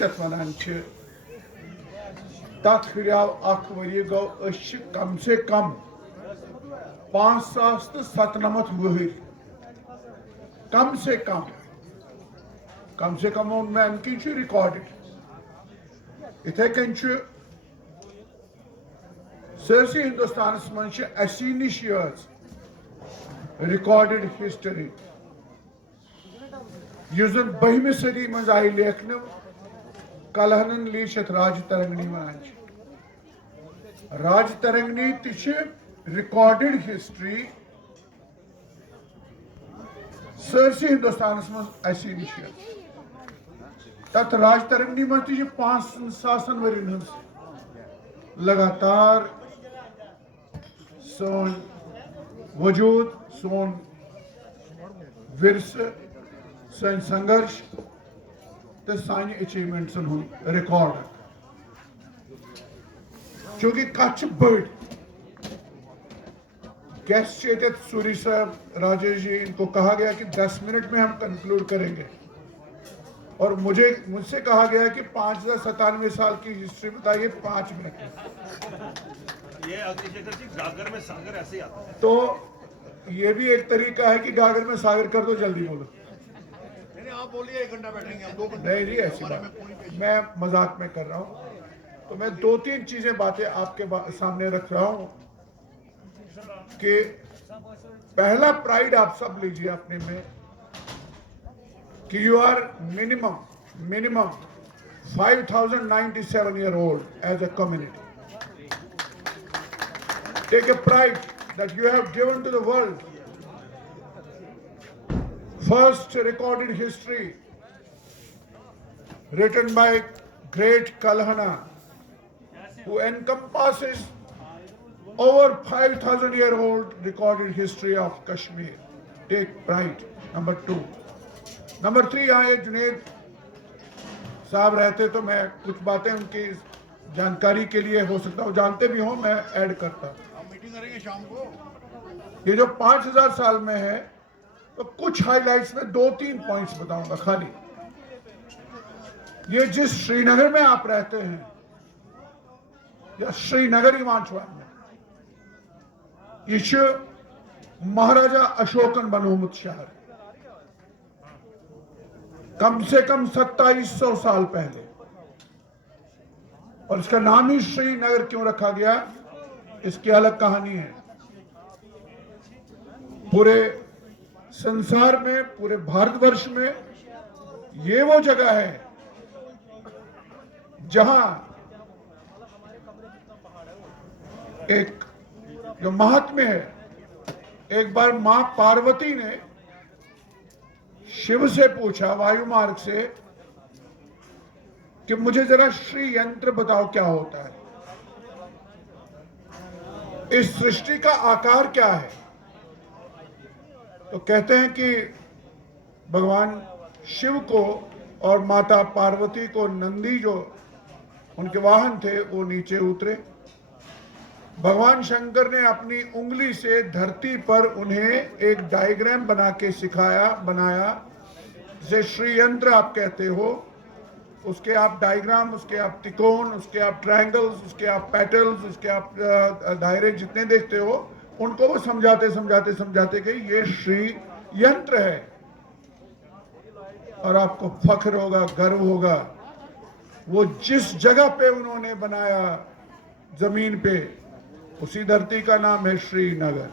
यथ वनान तथ हुराव अख वरी गो कम से कम 5,097 वहर कम से कम वो अमकिन रिकॉर्डेड इथे कन सरसी हिंदुस्तान मज असी निश रिकॉर्डेड हिस्टरी युजन 12वीं सदी मज आई लेखन कलहनन लीशत राज तरंगनी वनान राज तरंगनी ति रिकॉर्डेड हिस्ट्री सरसी हिंदुस्तान मज असी निश तथ राज तरंगनी मज ति 5,000 वरियन लगातार सोन वजूद सोन विरस सन संघर्ष तो सान अचीवमेंट्स रिकॉर्ड चूंकि कच बड़ गेस्ट सूरी साहब राजेश जी इनको कहा गया कि 10 मिनट में हम कंक्लूड करेंगे और मुझसे कहा गया कि 5,097 साल की हिस्ट्री बताइए 5 मिनट में। ये अग्निशेखर जी गागर में सागर ऐसे आता है। तो ये भी एक तरीका है कि गागर में सागर कर दो, जल्दी बोलो। नहीं आप बोलिए 1 घंटा बैठेंगे हम 2 घंटे। नहीं जी ऐसी बात मैं मजाक में कर रहा हूँ। तो मैं 2-3 चीजें बातें आपके सामने रख रहा हूँ कि पहला प्राइड आप सब लीजिए अपने में कि you are minimum 5,097 year old as a community. Take a pride that you have given to the world first recorded history written by great Kalhana, who encompasses over 5,000 year old recorded history of Kashmir. Take pride. Number 2. Number 3 यहाँ ये जुनेद साहब रहते तो मैं कुछ बातें उनकी जानकारी के लिए हो सकता हूँ जानते भी हों, मैं ऐड करता। हम मीटिंग करेंगे शाम को। ये जो 5,000 साल में है तो कुछ हाइलाइट्स में 2-3 पॉइंट्स बताऊंगा खाली। ये जिस श्रीनगर में आप रहते हैं या श्रीनगर में ये महाराजा अशोकन बनोमुत शहर कम से कम 2700 साल पहले, और इसका नाम ही श्रीनगर क्यों रखा गया इसकी अलग कहानी है। पूरे संसार में पूरे भारतवर्ष में ये वो जगह है जहां एक जो महात्म्य है। एक बार मां पार्वती ने शिव से पूछा वायु मार्ग से कि मुझे जरा श्री यंत्र बताओ क्या होता है, इस सृष्टि का आकार क्या है। तो कहते हैं कि भगवान शिव को और माता पार्वती को नंदी जो उनके वाहन थे वो नीचे उतरे। भगवान शंकर ने अपनी उंगली से धरती पर उन्हें एक डायग्राम बना के बनाया जिसे श्री यंत्र आप कहते हो। उसके आप डायग्राम, उसके आप त्रिकोण, उसके आप ट्रायंगल्स, उसके आप पेटल्स, उसके आप दायरे जितने देखते हो उनको वो समझाते कि ये श्री यंत्र है। और आपको फख्र होगा, गर्व होगा, वो जिस जगह पे उन्होंने बनाया जमीन पे उसी धरती का नाम है श्रीनगर,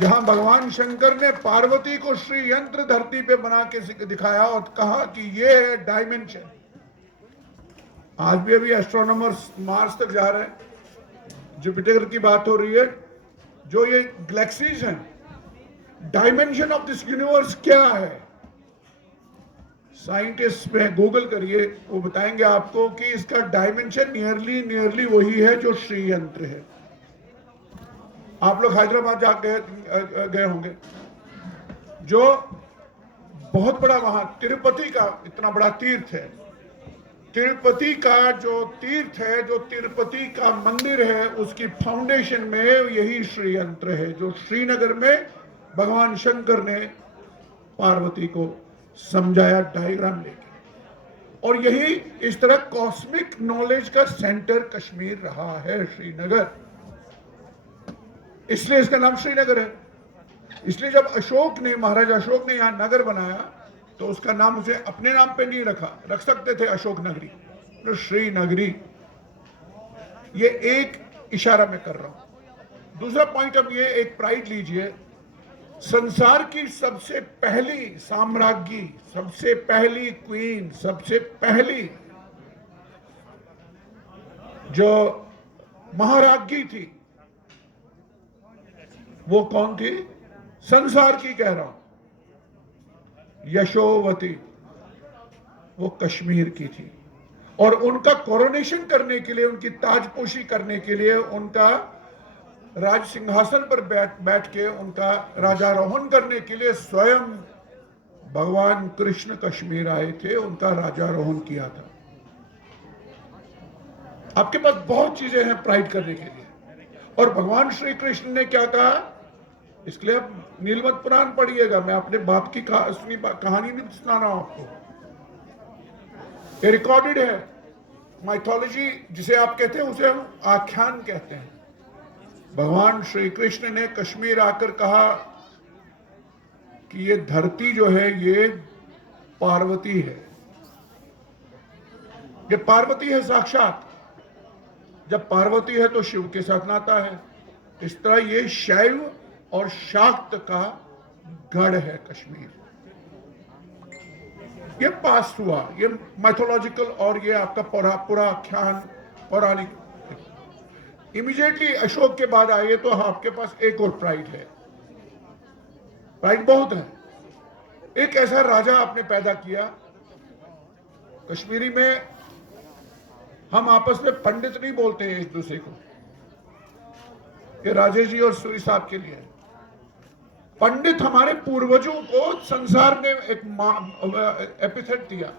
जहां भगवान शंकर ने पार्वती को श्री यंत्र धरती पे बना के दिखाया और कहा कि ये है डायमेंशन। आज भी अभी एस्ट्रोनॉमर्स मार्स तक जा रहे हैं, जुपिटर की बात हो रही है। जो ये गैलेक्सीज हैं, डायमेंशन ऑफ दिस यूनिवर्स क्या है, साइंटिस्ट में गूगल करिए, वो बताएंगे आपको कि इसका डायमेंशन नियरली वही है जो श्री यंत्र है। आप लोग हैदराबाद जा गए होंगे, जो बहुत बड़ा वहां तिरुपति का इतना बड़ा तीर्थ है। तिरुपति का जो तीर्थ है, जो तिरुपति का मंदिर है, उसकी फाउंडेशन में यही श्री यंत्र है जो श्रीनगर में भगवान शंकर ने पार्वती को समझाया डायग्राम लेके। और यही इस तरह कॉस्मिक नॉलेज का सेंटर कश्मीर रहा है, श्रीनगर। इसलिए इसका नाम श्रीनगर है। इसलिए जब अशोक ने, महाराजा अशोक ने यहां नगर बनाया तो उसका नाम उसे अपने नाम पे नहीं रखा, रख सकते थे अशोक नगरी, तो श्रीनगरी। ये एक इशारा मैं कर रहा हूं। दूसरा पॉइंट, अब ये एक प्राइड लीजिए, संसार की सबसे पहली साम्राज्ञी, सबसे पहली क्वीन, सबसे पहली जो महाराज्ञी थी, वो कौन थी? संसार की कह रहा हूं, यशोवती, वो कश्मीर की थी। और उनका कोरोनेशन करने के लिए, उनकी ताजपोशी करने के लिए, उनका राज सिंहासन पर बैठ के उनका राजारोहण करने के लिए स्वयं भगवान कृष्ण कश्मीर आए थे, उनका राजारोहण किया था। आपके पास बहुत चीजें हैं प्राइड करने के लिए। और भगवान श्री कृष्ण ने क्या कहा, इसके लिए आप नीलमत पुराण पढ़िएगा, मैं अपने बाप की कहानी नहीं सुना रहा हूं आपको, ये रिकॉर्डेड है। माइथोलॉजी जिसे आप कहते हैं उसे हम आख्यान कहते हैं। भगवान श्री कृष्ण ने कश्मीर आकर कहा कि ये धरती जो है ये पार्वती है, ये पार्वती है साक्षात। जब पार्वती है तो शिव के साथ नाता है। इस तरह ये शैव और शाक्त का गढ़ है कश्मीर। ये पास हुआ, ये मैथोलॉजिकल और ये आपका पूरा आख्यान पौराणिक। इमीडिएटली अशोक के बाद आइए तो आपके पास एक और प्राइड है। प्राइड बहुत है। एक ऐसा राजा आपने पैदा किया। कश्मीरी में हम आपस में पंडित नहीं बोलते हैं एक दूसरे को, ये राजेश जी और सूरी साहब के लिए। पंडित हमारे पूर्वजों को संसार ने एक एपिथेट दिया,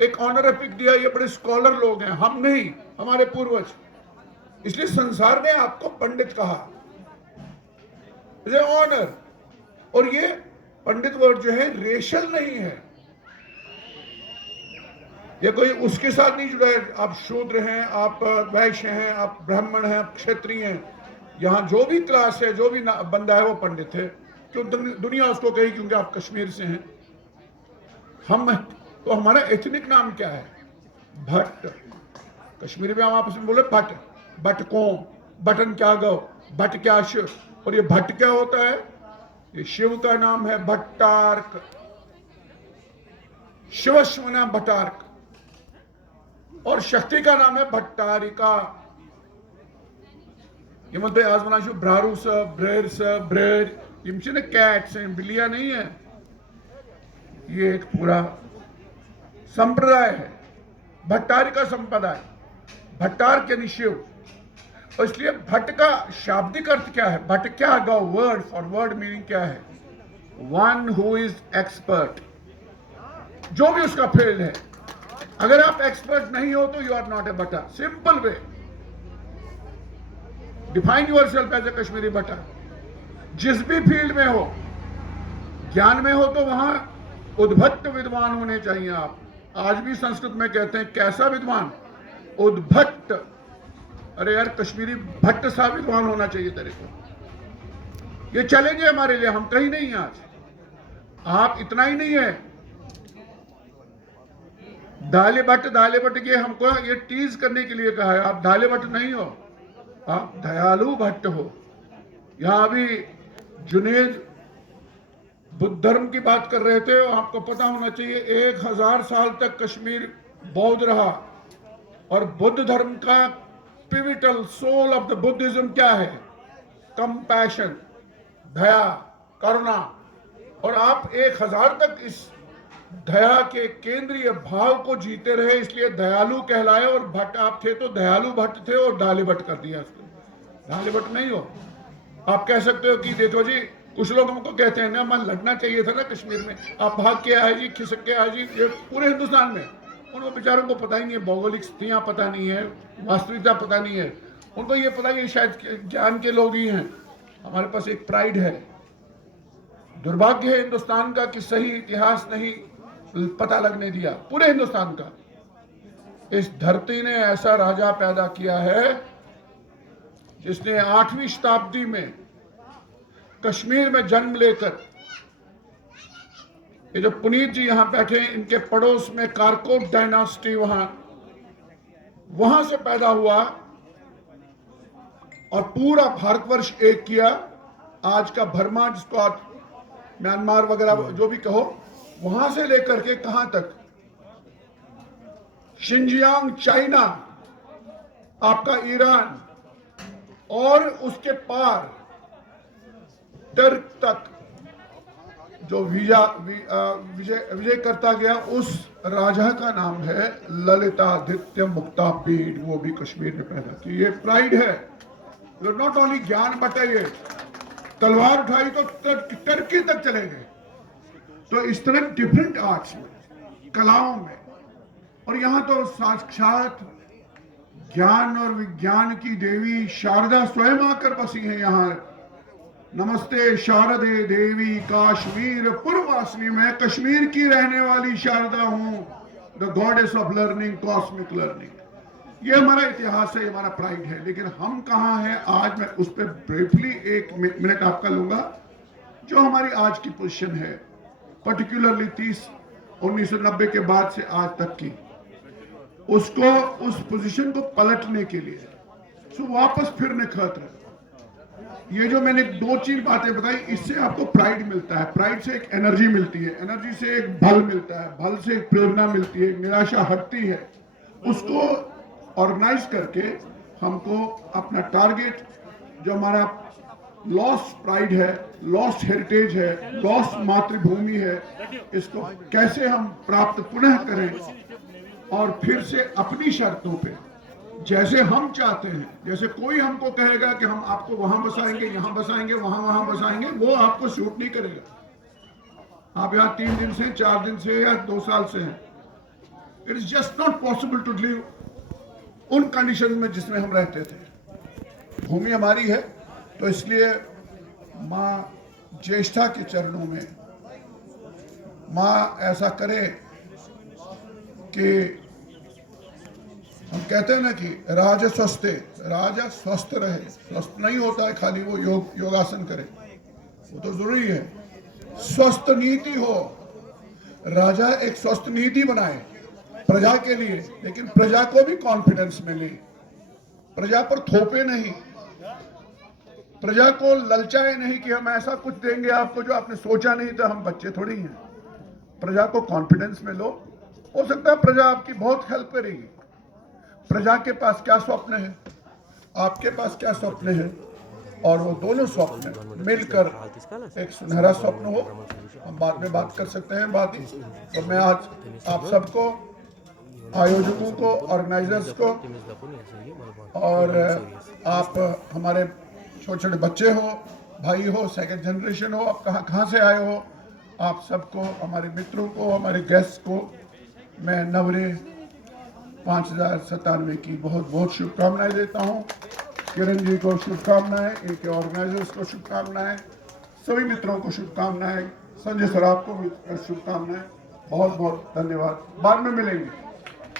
एक ऑनरिफिक दिया, ये बड़े स्कॉलर लोग हैं। हम नहीं, हमारे पूर्वज। इसलिए संसार ने आपको पंडित कहा, ऑनर। और ये पंडित वर्ड जो है रेशल नहीं है, ये कोई उसके साथ नहीं जुड़ा है। आप शूद्र हैं, आप वैश्य हैं, आप ब्राह्मण हैं, आप क्षत्रिय हैं, यहां जो भी क्लास है, जो भी बंदा है वो पंडित है। क्यों दुनिया उसको कही? क्योंकि आप कश्मीर से हैं। हम तो हमारा एथनिक नाम क्या है? भट्ट। कश्मीरी में हम आपस में बोले भट्ट, बट कौन, बटन क्या गो, भट्ट क्या शिव। और ये भट्ट क्या होता है? ये शिव का नाम है, भट्टार्क। शिवस्वना भट्टार्क। और शक्ति का नाम है भट्टारिका। ये मतलब आज बना ब्रारूस ब्रेर्स ब्रेर, ये कैट्स हैं, बिल्लियां नहीं है। ये एक पूरा संप्रदाय है, भट्टारिका संप्रदाय। भट्टार्क यानी शिव। और इसलिए भट्ट का शाब्दिक अर्थ क्या है? भट्ट क्या गो, वर्ड फॉर वर्ड मीनिंग क्या है? वन हु इज एक्सपर्ट, जो भी उसका फील्ड है। अगर आप एक्सपर्ट नहीं हो तो you are not a Bhatta. Simple way, define yourself as a Kashmiri Bhatta. जिस भी फील्ड में हो, ज्ञान में हो, तो वहां उद्भट्ट विद्वान होने चाहिए आप। आज भी संस्कृत में कहते हैं कैसा विद्वान? उद्भट्ट। अरे यार, कश्मीरी भट्ट सा विद्वान होना चाहिए तेरे को। ये चैलेंज है हमारे लिए, हम कहीं नहीं हैं आज। आप इतना ही नहीं है, दाले भट्ट के हमको ये टीज करने के लिए कहा है। आप दाले भट्ट नहीं हो, आप दयालु भट्ट हो। यहां अभी जुनेद बुद्ध धर्म की बात कर रहे थे। आपको पता होना चाहिए 1000 साल तक कश्मीर बौद्ध रहा। और बुद्ध धर्म का pivotal soul of the Buddhism क्या है? कंपैशन, दया, करुणा। और आप 1000 तक इस दया के केंद्रीय भाव को जीते रहे, इसलिए दयालु कहलाए। और भट्ट आप थे तो दयालु भट्ट थे, और डाले भट्ट कर दिया उसको। डाले भट्ट नहीं हो। आप कह सकते हो कि देखो जी, कुछ लोग हमको कहते हैं ना, मन लड़ना चाहिए था ना कश्मीर में, आप भाग के आए जी, खिसक के आए जी। ये पूरे हिंदुस्तान में उनको बेचारों को पता ही नहीं है, भौगोलिक स्थितियां पता नहीं है, वास्तविकता पता नहीं है। उनको ये पता है शायद ज्ञान के लोग ही हैं। हमारे पास एक प्राइड है। दुर्भाग्य है हिंदुस्तान का कि सही इतिहास नहीं पता लगने दिया, पूरे हिंदुस्तान का। इस धरती ने ऐसा राजा पैदा किया है जिसने 8वीं शताब्दी में कश्मीर में जन्म लेकर, ये जो पुनीत जी यहां बैठे हैं, इनके पड़ोस में कारकोट डायनास्टी वहां से पैदा हुआ और पूरा भारतवर्ष एक किया। आज का बर्मा, जिसको आप म्यांमार वगैरह जो भी कहो, वहां से लेकर के कहां तक, शिनजियांग चाइना, आपका ईरान और उसके पार टर्क तक जो विजय करता गया, उस राजा का नाम है ललितादित्य मुक्तापीड। वो भी कश्मीर में पैदा की। ये प्राइड है। नॉट ओनली ज्ञान बटे, ये तलवार उठाई तो टर्की तक चले गए। तो इस तरह डिफरेंट आर्ट्स में, कलाओं में, और यहां तो साक्षात ज्ञान और विज्ञान की देवी शारदा स्वयं आकर बसी है यहां। नमस्ते शारदे देवी काश्मीर पूर्ववासिनी, मैं कश्मीर की रहने वाली शारदा हूं, the goddess of learning, cosmic learning. ये हमारा इतिहास है, हमारा प्राइड है। लेकिन हम कहां हैं आज, मैं उस पर ब्रीफली 1 मिनट आपका लूंगा। जो हमारी आज की पोजीशन है, पर्टिकुलरली 1990 के बाद से आज तक की, उसको, उस पोजीशन को पलटने के लिए, वापस फिरने खातिर, ये जो मैंने 2-3 बातें बताई, इससे आपको प्राइड मिलता है। प्राइड से एक एनर्जी मिलती है, एनर्जी से एक बल मिलता है, बल से एक प्रेरणा मिलती है, निराशा हटती है। उसको ऑर्गेनाइज करके हमको अपना टारगेट, जो हमारा लॉस्ट प्राइड है, लॉस्ट हेरिटेज है, लॉस्ट मातृभूमि है, इसको कैसे हम प्राप्त पुनः करें और फिर से अपनी शर्तों पे, जैसे हम चाहते हैं। जैसे कोई हमको कहेगा कि हम आपको वहां बसाएंगे, यहां बसाएंगे, वहां बसाएंगे, वो आपको सूट नहीं करेगा। आप यहां 3 दिन से, 4 दिन से या 2 साल से हैं। It is just not possible to live उन कंडीशन में जिसमें हम रहते थे। भूमि हमारी है, तो इसलिए माँ ज्येष्ठा के चरणों में माँ ऐसा करे कि हम कहते हैं ना कि राजा स्वस्थे, राजा स्वस्थ रहे। स्वस्थ नहीं होता है खाली वो योगासन करे, वो तो जरूरी है। स्वस्थ नीति हो, राजा एक स्वस्थ नीति बनाए प्रजा के लिए, लेकिन प्रजा को भी कॉन्फिडेंस मिले, प्रजा पर थोपे नहीं, प्रजा को ललचाए नहीं कि हम ऐसा कुछ देंगे आपको जो आपने सोचा नहीं था। हम बच्चे थोड़ी हैं। प्रजा को कॉन्फिडेंस में लो। हो सकता है प्रजा आपकी बहुत हेल्प करेगी। प्रजा के पास क्या स्वप्न है, आपके पास क्या स्वप्न है, और वो दोनों स्वप्न मिलकर एक सुनहरा स्वप्न हो। हम बाद में बात कर सकते हैं बात। तो मैं आज आप सबको, आयोजकों को, ऑर्गेनाइजर्स को, और आप हमारे छोटे छोटे बच्चे हो, भाई हो, सेकंड जनरेशन हो, आप कहाँ से आए हो, आप सबको, हमारे मित्रों को, हमारे गेस्ट को मैं नवरे 5097 की बहुत बहुत शुभकामनाएं देता हूं। किरण जी को शुभकामनाएं, इनके ऑर्गेनाइजर्स को शुभकामनाएं, सभी मित्रों को शुभकामनाएं, संजय सराफ को शुभकामनाएं। बहुत बहुत धन्यवाद। बाद में मिलेंगे।